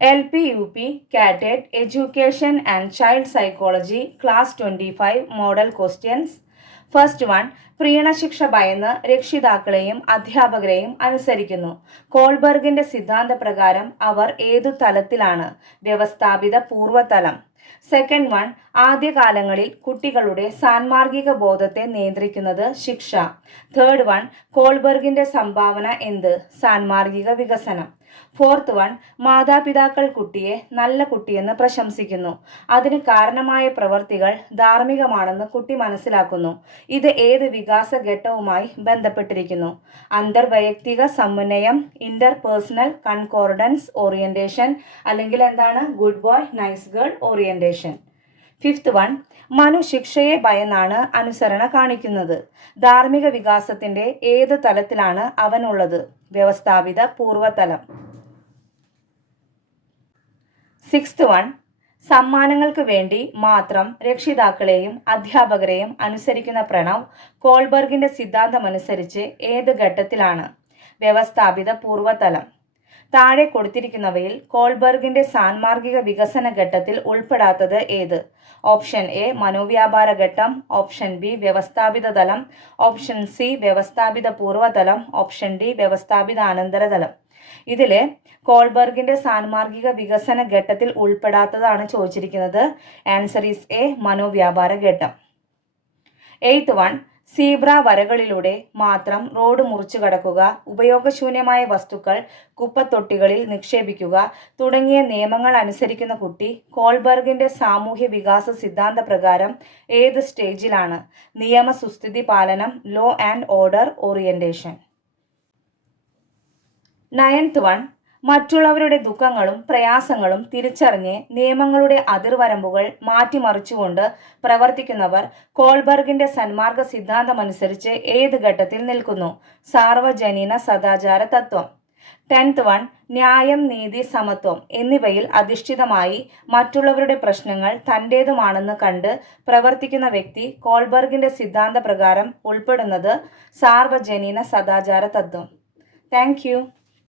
LP, UP, Cadet, Education and Child Psychology, Class 25, Model Questions. First one, പ്രീണശിക്ഷ ഭയന്ന് രക്ഷിതാക്കളെയും അധ്യാപകരെയും അനുസരിക്കുന്നു. കോൾബർഗിന്റെ സിദ്ധാന്തപ്രകാരം അവർ ഏതു തലത്തിലാണ്? വ്യവസ്ഥാപിത പൂർവ്വതലം. സെക്കൻഡ് വൺ, ആദ്യകാലങ്ങളിൽ കുട്ടികളുടെ സാൻമാർഗിക ബോധത്തെ നിയന്ത്രിക്കുന്നത് ശിക്ഷ. തേർഡ് വൺ, കോൾബർഗിന്റെ സംഭാവന എന്ത്? സാൻമാർഗിക വികസനം. ഫോർത്ത് വൺ, മാതാപിതാക്കൾ കുട്ടിയെ നല്ല കുട്ടിയെന്ന് പ്രശംസിക്കുന്നു. അതിന് കാരണമായ പ്രവർത്തികൾ ധാർമ്മികമാണെന്ന് കുട്ടി മനസ്സിലാക്കുന്നു. ഇത് ഏത് വികാസ ഘട്ടവുമായി ബന്ധപ്പെട്ടിരിക്കുന്നു? അന്തർവൈയക്തിക സമന്വയം, ഇന്റർപേഴ്സണൽ കൺകോർഡൻസ് ഓറിയന്റേഷൻ, അല്ലെങ്കിൽ എന്താണ്? Good boy nice girl orientation. Fifth one, Manu ശിക്ഷയെ ഭയന്നാണ് അനുസരണ കാണിക്കുന്നത്. ധാർമ്മിക വികാസത്തിന്റെ ഏത് തലത്തിലാണ് അവനുള്ളത്? വ്യവസ്ഥാപിത പൂർവ്വതലം. സിക്സ്ത് വൺ, സമ്മാനങ്ങൾക്ക് വേണ്ടി മാത്രം രക്ഷിതാക്കളെയും അധ്യാപകരെയും അനുസരിക്കുന്ന പ്രണവ് കോൾബർഗിന്റെ സിദ്ധാന്തമനുസരിച്ച് ഏത് ഘട്ടത്തിലാണ്? വ്യവസ്ഥാപിത പൂർവ്വതലം. താഴെ കൊടുത്തിരിക്കുന്നവയിൽ കോൾബർഗിന്റെ സാൻമാർഗിക വികസന ഘട്ടത്തിൽ ഉൾപ്പെടാത്തത് ഏത്? ഓപ്ഷൻ എ മനോവ്യാപാര ഘട്ടം, ഓപ്ഷൻ ബി വ്യവസ്ഥാപിത തലം, ഓപ്ഷൻ സി വ്യവസ്ഥാപിത പൂർവ്വതലം, ഓപ്ഷൻ ഡി വ്യവസ്ഥാപിത അനന്തരതലം. ഇതില് കോൾബർഗിന്റെ സാൻമാർഗിക വികസന ഘട്ടത്തിൽ ഉൾപ്പെടാത്തതാണ് ചോദിച്ചിരിക്കുന്നത്. ആൻസർ ഈസ് എ മനോവ്യാപാര ഘട്ടം. എയ്ത്ത് വൺ, സീബ്ര വരകളിലൂടെ മാത്രം റോഡ് മുറിച്ചു കടക്കുക, ഉപയോഗശൂന്യമായ വസ്തുക്കൾ കുപ്പത്തൊട്ടികളിൽ നിക്ഷേപിക്കുക തുടങ്ങിയ നിയമങ്ങൾ അനുസരിക്കുന്ന കുട്ടി കോൾബർഗിന്റെ സാമൂഹ്യ വികാസ സിദ്ധാന്ത പ്രകാരം ഏത് സ്റ്റേജിലാണ്? നിയമ സുസ്ഥിതി പാലനം, law and order orientation. Ninth one, മറ്റുള്ളവരുടെ ദുഃഖങ്ങളും പ്രയാസങ്ങളും തിരിച്ചറിഞ്ഞ് നിയമങ്ങളുടെ അതിർവരമ്പുകൾ മാറ്റിമറിച്ചുകൊണ്ട് പ്രവർത്തിക്കുന്നവർ കോൾബർഗിന്റെ സന്മാർഗ സിദ്ധാന്തമനുസരിച്ച് ഏത് ഘട്ടത്തിൽ നിൽക്കുന്നു? സാർവജനീന സദാചാര തത്വം. ടെൻത്ത് വൺ, ന്യായം, നീതി, സമത്വം എന്നിവയിൽ അധിഷ്ഠിതമായി മറ്റുള്ളവരുടെ പ്രശ്നങ്ങൾ തൻ്റേതുമാണെന്ന് കണ്ട് പ്രവർത്തിക്കുന്ന വ്യക്തി കോൾബർഗിന്റെ സിദ്ധാന്ത പ്രകാരം ഉൾപ്പെടുന്നത് സാർവജനീന സദാചാര തത്വം. Thank you.